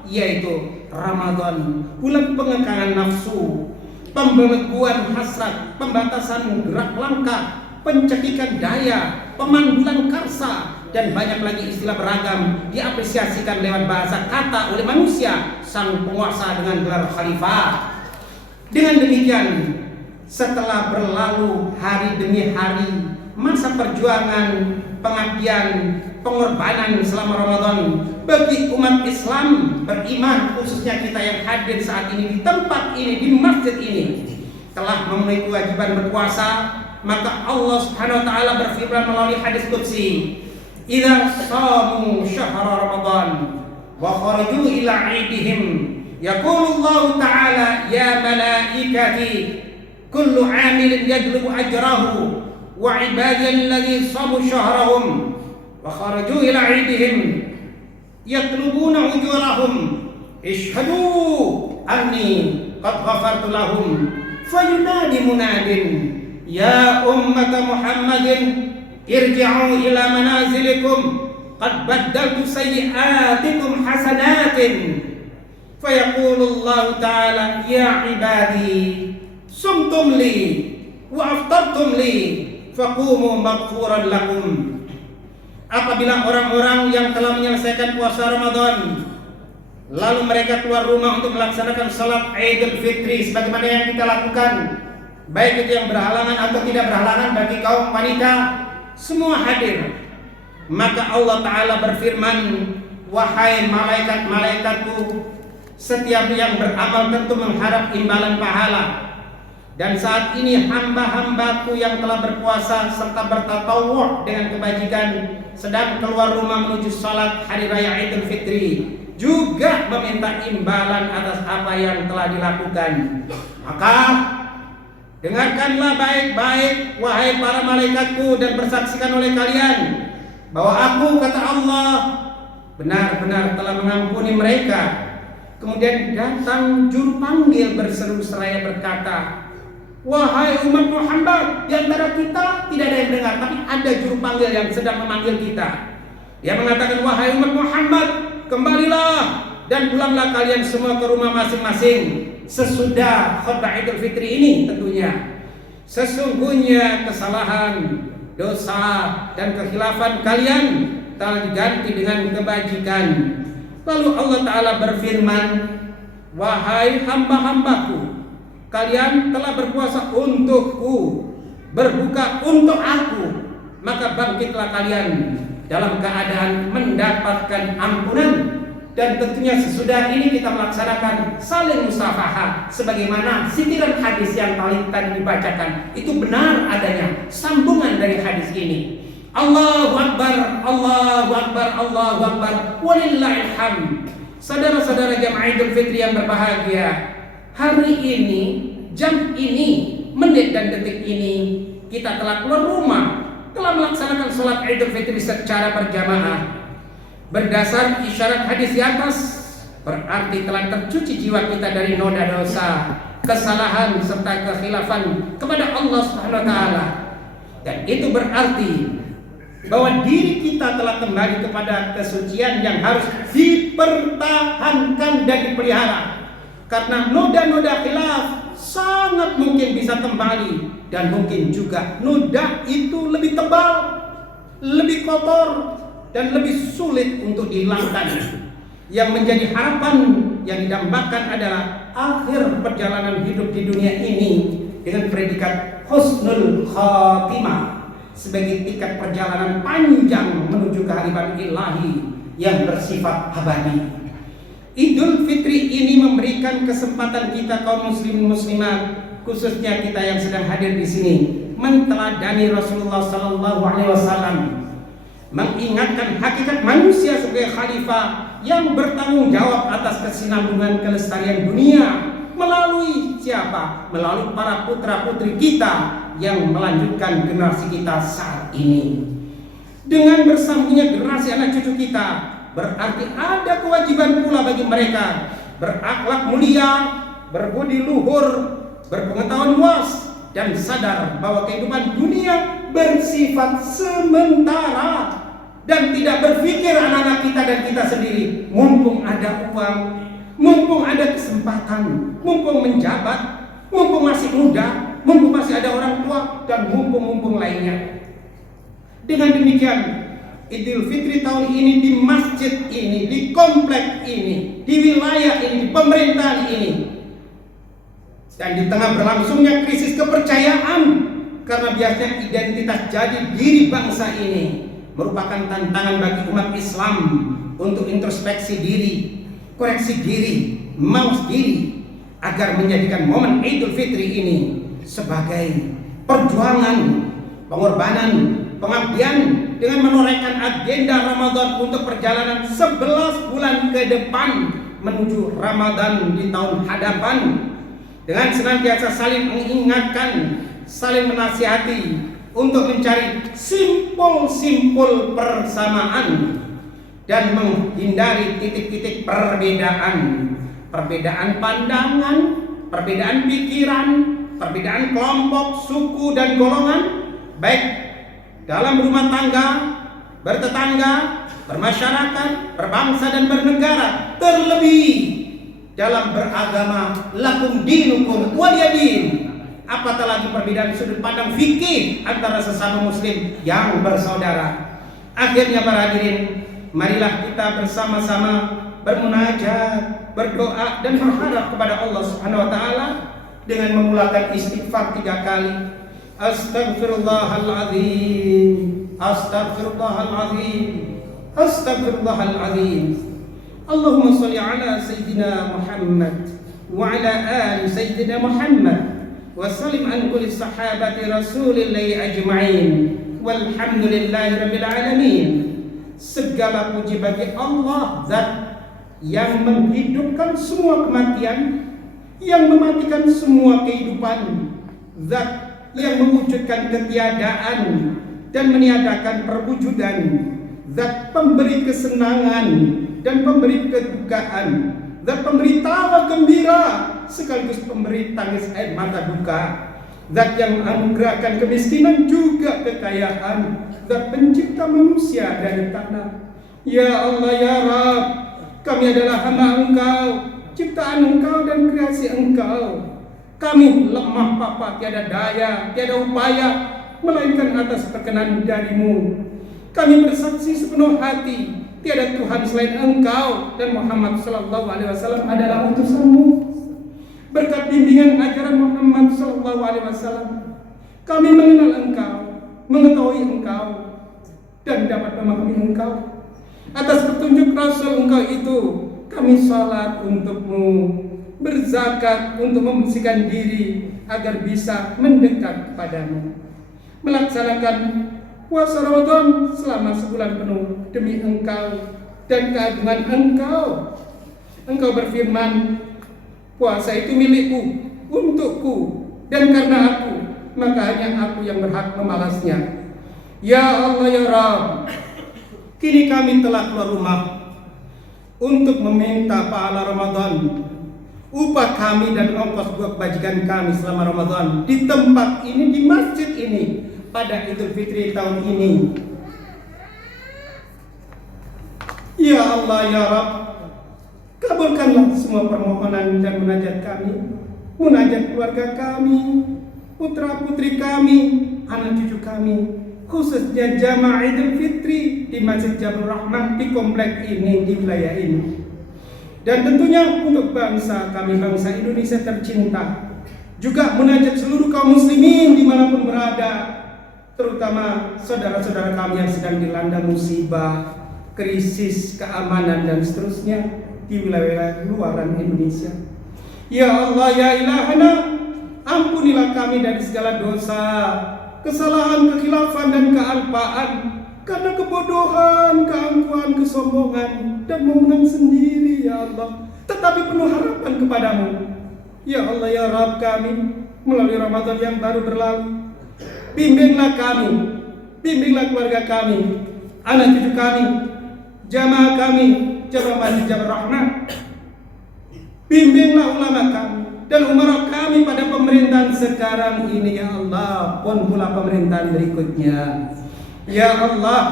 yaitu Ramadan, bulan pengekangan nafsu, pembelengguan hasrat, pembatasan gerak langkah, pencekikan daya, pemandulan karsa, dan banyak lagi istilah beragam diapresiasikan lewat bahasa kata oleh manusia sang penguasa dengan gelar khalifah. Dengan demikian, setelah berlalu hari demi hari masa perjuangan, pengabdian, pengorbanan selama Ramadan bagi umat Islam beriman, khususnya kita yang hadir saat ini di tempat ini, di masjid ini, telah memenuhi kewajiban berpuasa, maka Allah Subhanahu wa taala berfirman melalui hadis qudsi, "Idza shamu syahra Ramadan wa kharaju ila 'idihim, yaqulu Allah ta'ala ya malaikati kullu 'amilin yajlubu ajrahu wa 'ibadiyal ladzi shamu syahrahum wa kharaju ila 'idihim yatlubuna ujurahum ishhadu anni qad ghafartu lahum fayunadi munadin ya ummata Muhammadin irji'u ila manazilikum qad baddaltu sayyi'atikum hasanatin fayaqulu Allah ta'ala ya ibadi sumtum li wa aftartum li faqumu maghfuran lakum." Apabila orang-orang yang telah menyelesaikan puasa Ramadan lalu mereka keluar rumah untuk melaksanakan salat Idul Fitri sebagaimana yang kita lakukan, baik itu yang berhalangan atau tidak berhalangan bagi kaum wanita, semua hadir. Maka Allah Ta'ala berfirman, wahai malaikat-malaikatku, setiap yang beramal tentu mengharap imbalan pahala. Dan saat ini hamba-hambaku yang telah berpuasa serta bertatawuh dengan kebajikan sedang keluar rumah menuju salat hari raya Idul Fitri, juga meminta imbalan atas apa yang telah dilakukan. Maka dengarkanlah baik-baik wahai para malaikatku, dan bersaksikan oleh kalian bahwa aku, kata Allah, benar-benar telah mengampuni mereka. Kemudian datang juru panggil berseru seraya berkata, wahai umat Muhammad, di antara kita tidak ada yang dengar, tapi ada juru panggil yang sedang memanggil kita. Dia mengatakan, wahai umat Muhammad, kembalilah dan pulanglah kalian semua ke rumah masing-masing sesudah khutbah Idul Fitri ini tentunya. Sesungguhnya kesalahan, dosa dan kekhilafan kalian telah diganti dengan kebajikan. Lalu Allah Ta'ala berfirman, wahai hamba-hambaku, kalian telah berpuasa untukku, berbuka untuk aku, maka bangkitlah kalian dalam keadaan mendapatkan ampunan. Dan tentunya sesudah ini kita melaksanakan saling musafahah, sebagaimana sitiran hadis yang paling tadi dibacakan itu benar adanya sambungan dari hadis ini. Allahu Akbar, Allahu Akbar, Allahu Akbar, walillahil hamd. Saudara-saudara jamaah Idul Fitri yang berbahagia, hari ini, jam ini, menit dan detik ini, kita telah keluar rumah, telah melaksanakan sholat Idul Fitri secara berjamaah. Berdasar isyarat hadis di atas, berarti telah tercuci jiwa kita dari noda dosa, kesalahan serta kekhilafan kepada Allah Subhanahu wa taala. Dan itu berarti bahwa diri kita telah kembali kepada kesucian yang harus dipertahankan dan dipelihara. Karena noda-noda khilaf sangat mungkin bisa kembali, dan mungkin juga noda itu lebih tebal, lebih kotor, dan lebih sulit untuk dihilangkan. Yang menjadi harapan yang didambakan adalah akhir perjalanan hidup di dunia ini dengan predikat husnul khatimah, sebagai tiket perjalanan panjang menuju kehadiran ilahi yang bersifat abadi. Idul Fitri ini memberikan kesempatan kita kaum muslimin muslimat, khususnya kita yang sedang hadir di sini, menteladani Rasulullah Sallallahu Alaihi Wasallam, mengingatkan hakikat manusia sebagai khalifah yang bertanggung jawab atas kesinambungan kelestarian dunia melalui siapa? Melalui para putra-putri kita yang melanjutkan generasi kita saat ini. Dengan bersambungnya generasi anak cucu kita, berarti ada kewajiban pula bagi mereka berakhlak mulia, berbudi luhur, berpengetahuan luas, dan sadar bahwa kehidupan dunia bersifat sementara, dan tidak berpikir anak-anak kita dan kita sendiri, mumpung ada uang, mumpung ada kesempatan, mumpung menjabat, mumpung masih muda, mumpung masih ada orang tua, dan mumpung lainnya. Dengan demikian, Idul Fitri tahun ini di masjid ini, di komplek ini, di wilayah ini, di pemerintahan ini, dan di tengah berlangsungnya krisis kepercayaan, karena biasanya identitas jadi diri bangsa ini merupakan tantangan bagi umat Islam untuk introspeksi diri, koreksi diri, mawas diri, agar menjadikan momen Idul Fitri ini sebagai perjuangan, pengorbanan, pengabdian dengan menorehkan agenda Ramadan untuk perjalanan 11 bulan ke depan menuju Ramadan di tahun hadapan, dengan senantiasa saling mengingatkan, saling menasihati untuk mencari simpul-simpul persamaan dan menghindari titik-titik perbedaan pandangan, perbedaan pikiran, perbedaan kelompok, suku dan golongan, baik dalam rumah tangga, bertetangga, bermasyarakat, berbangsa dan bernegara, terlebih dalam beragama. Lakum dinukum waliyadin. Apatah lagi perbedaan sudut pandang fikih antara sesama muslim yang bersaudara. Akhirnya para hadirin, marilah kita bersama-sama bermunajat, berdoa dan berharap kepada Allah Subhanahu wa taala dengan memulakan istighfar 3 kali. Astaghfirullahaladzim, Astaghfirullahalazim. Astaghfirullahalazim. Allahumma shalli ala sayyidina Muhammad wa ala ali sayyidina Muhammad wa sallim an kulli sahabati rasulillahi ajma'in. Walhamdulillahi rabbil alamin. Segala puji bagi Allah, zat yang menghidupkan semua kematian, yang mematikan semua kehidupan, zat yang mewujudkan ketiadaan dan meniadakan perwujudan, zat pemberi kesenangan dan pemberi kedukaan, zat pemberi tawa gembira sekaligus pemberi tangis air mata duka, zat yang menganugerahkan kemiskinan juga kekayaan, zat pencipta manusia dari tanah. Ya Allah ya Rabb, kami adalah hamba Engkau, ciptaan Engkau dan kreasi Engkau. Kami lemah papa, tiada daya, tiada upaya, melainkan atas perkenan darimu. Kami bersaksi sepenuh hati, tiada Tuhan selain Engkau dan Muhammad sallallahu alaihi wasallam adalah utusanmu. Berkat bimbingan ajaran Muhammad sallallahu alaihi wasallam, kami mengenal Engkau, mengetahui Engkau, dan dapat memahami Engkau. Atas petunjuk Rasul Engkau itu, kami salat untukmu, berzakat untuk membersihkan diri agar bisa mendekat kepadamu, melaksanakan puasa Ramadan selama sebulan penuh demi Engkau dan keagungan Engkau. Engkau berfirman, puasa itu milikku, untukku, dan karena aku, maka hanya aku yang berhak membalasnya. Ya Allah ya Rabb, kini kami telah keluar rumah untuk meminta pahala Ramadan, upah kami dan ongkos buat kebajikan kami selama Ramadan di tempat ini, di masjid ini, pada Idul Fitri tahun ini. Ya Allah ya Rabb, kabulkanlah semua permohonan dan munajat kami, munajat keluarga kami, putra putri kami, anak cucu kami, khususnya jamaah Idul Fitri di Masjid Jabal Rahmah di komplek ini, di wilayah ini. Dan tentunya untuk bangsa kami, bangsa Indonesia tercinta, juga munajat seluruh kaum muslimin dimanapun berada, terutama saudara-saudara kami yang sedang dilanda musibah, krisis, keamanan dan seterusnya di wilayah luaran Indonesia. Ya Allah ya Ilahana, ampunilah kami dari segala dosa, kesalahan, kekhilafan dan kealpaan, karena kebodohan, keangkuhan, kesombongan dan wewenang sendiri ya Allah, tetapi penuh harapan kepadamu. Ya Allah ya Rabb, kami melalui Ramadan yang baru berlalu, bimbinglah kami, bimbinglah keluarga kami, anak cucu kami, jamaah kami, jamaah Masjid Jabal Rahmah, bimbinglah ulama kami dan umara kami pada pemerintahan sekarang ini ya Allah, pun pula pemerintahan berikutnya. Ya Allah,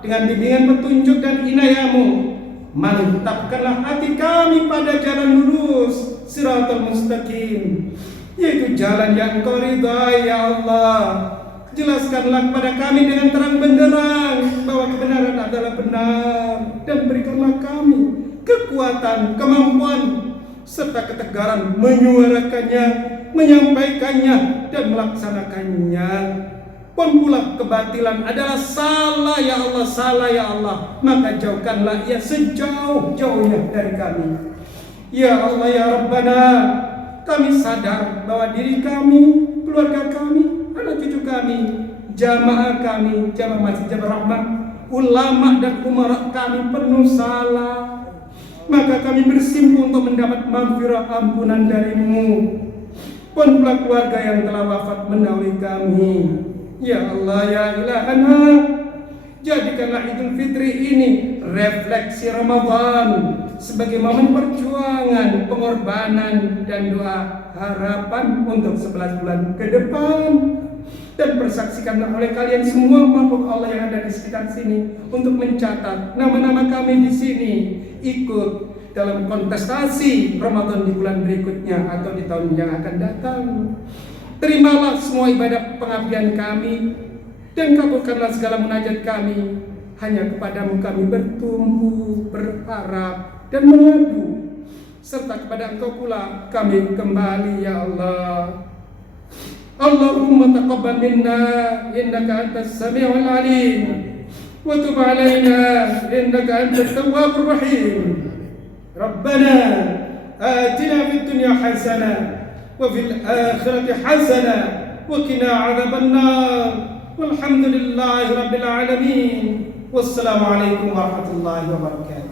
dengan bimbingan petunjuk dan inayah-Mu, mantapkanlah hati kami pada jalan lurus, siratal mustaqim, yaitu jalan yang Engkau ridhai ya Allah. Jelaskanlah kepada kami dengan terang benderang bahwa kebenaran adalah benar, dan berikanlah kami kekuatan, kemampuan, serta ketegaran menyuarakannya, menyampaikannya, dan melaksanakannya. Pun pula kebatilan adalah salah ya Allah, salah ya Allah, maka jauhkanlah ia sejauh-jauhnya dari kami. Ya Allah ya Rabbana, kami sadar bahwa diri kami, keluarga kami, anak cucu kami, jamaah kami, jamaah Masjid Jabal Rahmah, ulama dan umara kami penuh salah, maka kami bersimpuh untuk mendapat maghfirah, ampunan darimu. Pun pula keluarga yang telah wafat mendahului kami. Ya Allah ya Ilahana, jadikanlah Idul Fitri ini refleksi Ramadan sebagai momen perjuangan, pengorbanan, dan doa harapan untuk 11 bulan ke depan. Dan persaksikanlah oleh kalian semua makhluk Allah yang ada di sekitar sini untuk mencatat nama-nama kami di sini ikut dalam kontestasi Ramadan di bulan berikutnya atau di tahun yang akan datang. Terimalah semua ibadah pengabdian kami dan kabulkanlah segala munajat kami. Hanya kepadamu kami bertumbuh, berharap dan mengadu, serta kepada Engkau pula kami kembali ya Allah. اللهم تقبل منا إنك أنت السميع العليم وتب علينا إنك أنت التواب الرحيم. ربنا آتنا في الدنيا حسنة وفي الآخرة حسنة وقنا عذاب النار والحمد لله رب العالمين والسلام عليكم ورحمة الله وبركاته.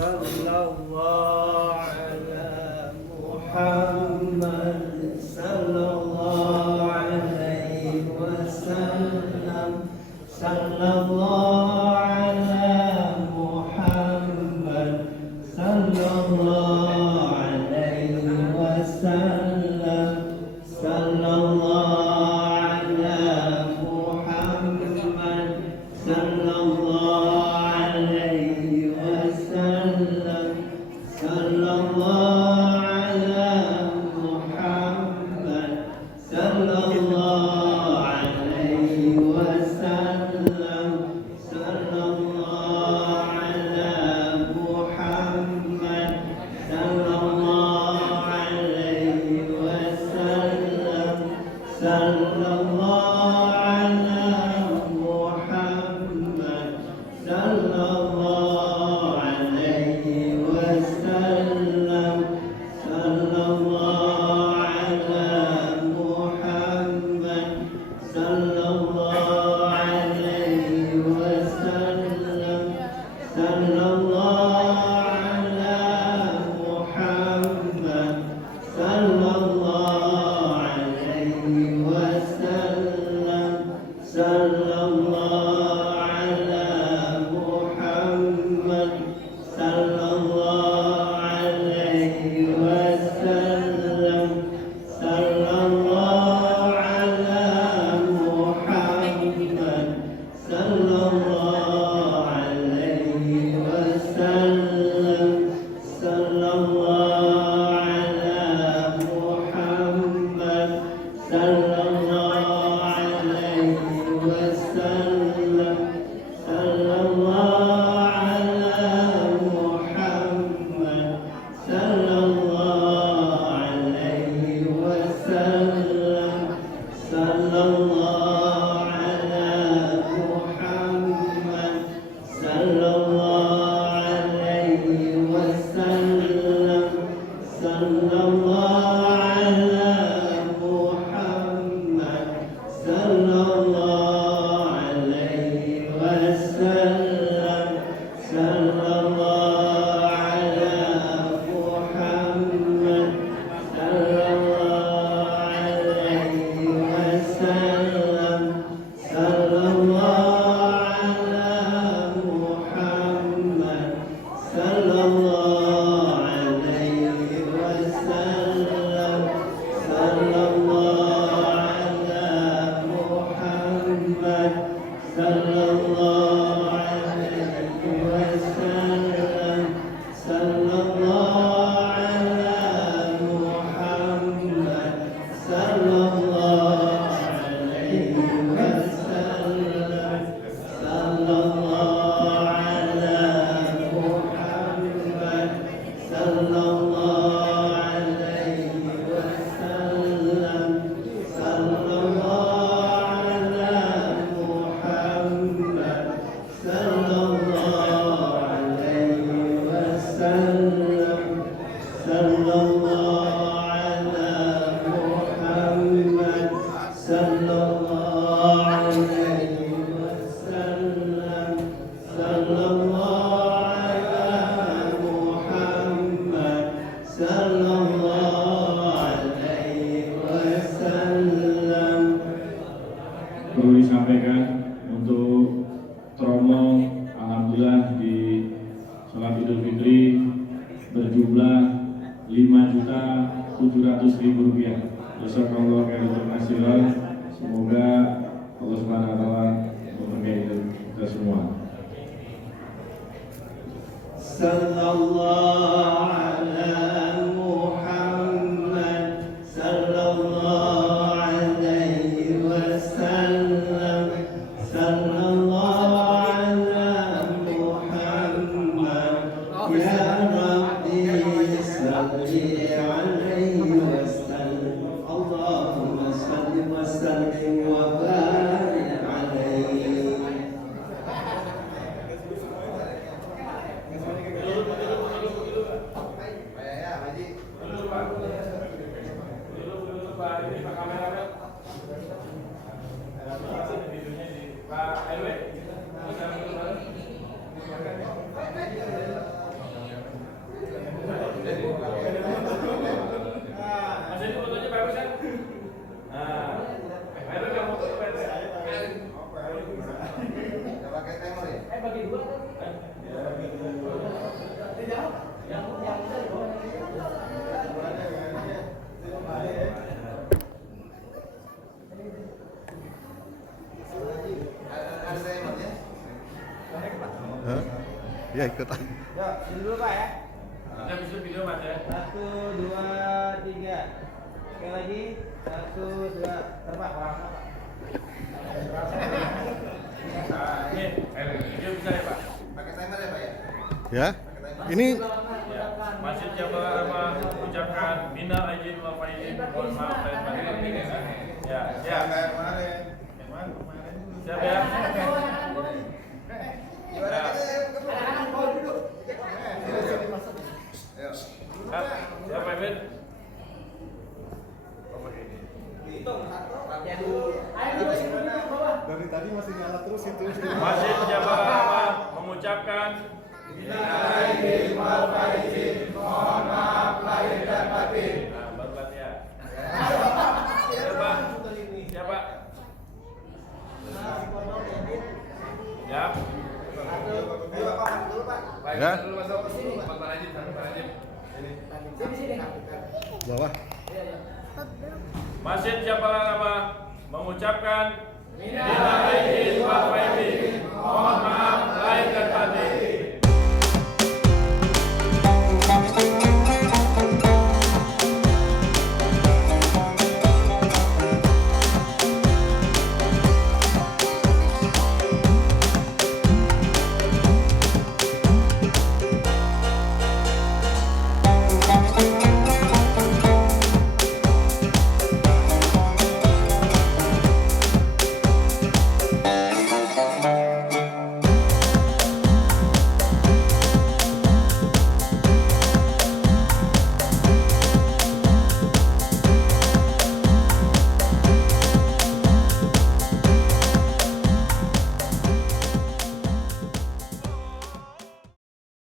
Sallallahu ala Muhammad sallallahu alaihi wasallam. Sallallahu ala Muhammad sallallahu alaihi wasallam. Sallallahu ala Muhammad sallallahu alaihi wasallam. Sallallahu ala Muhammad sallallahu alaihi wasallam. Sallallahu ala Muhammad sallallahu alaihi wasallam. Sallallahu ala Muhammad sallallahu alaihi wasallam. Sallallahu ala Muhammad sallallahu alaihi wasallam. Sallallahu ala Muhammad sallallahu alaihi wasallam. Sallallahu ala Muhammad sallallahu alaihi wasallam. Sallallahu ala Muhammad sallallahu alaihi wasallam. Sallallahu ala Muhammad sallallahu alaihi wasallam. Sallallahu ala Muhammad sallallahu alaihi wasallam. Sallallahu ala Muhammad sallallahu alaihi wasallam. Sallallahu ala Muhammad sallallahu alaihi wasallam. Sallallahu ala Muhammad sallallahu alaihi wasallam. Sallallahu ala Muhammad sallallahu alaihi wasallam. Sallallahu ala Muhammad sallallahu alaihi wasallam. Sallallahu ala Muhammad sallallahu alaihi wasallam. Sallallahu ala Muhammad sallallahu alaihi wasallam. Sallallahu ala Muhammad sallallahu alaihi wasallam. Sallallahu ala Muhammad sallallahu alaihi wasallam. Sallallahu ala Muhammad sallallahu alaihi wasallam. Perlu disampaikan untuk promo alhamdulillah di sholat Idul Fitri berjumlah 5.700.000 rupiah. Jazakallahu khairan katsiran. Semoga Allah Subhanahu wa taala memberkahi kita semua. Sallallahu ala Muhammad sallallahu alaihi wasallam. Ya ikutan. Yuk, sini dulu Pak ya. Kita bisa video Mas ya. 1, 2, 3. Sekali lagi. 1, 2. Terbang Pak. Ini, video bisa ya Pak. Pakai timer ya Pak ya? Ya. Ini Ya. Masjid Jabal Rahmah mengucapkan minal aidin wal faizin, mohon maaf lahir batin. Ya, ya. Kayak kemarin. Siap ya. Gimana Ya. kita anak-anak mau duduk. Ayo. Siap Pak Ibin. dari tadi masih nyala terus itu. Masjid Jabal Rahmah mengucapkan Mohon maaf lahir dan batin. Nah, baru latihan. Siapa? Siapa? Siap. Ayo Pak, dulu Pak. Ya. Dulu masuk ke sini Pak. Pak Rajin, Pak Rajin. Sini. Bawah. Masjid Jabal Rahmah mengucapkan minal aidin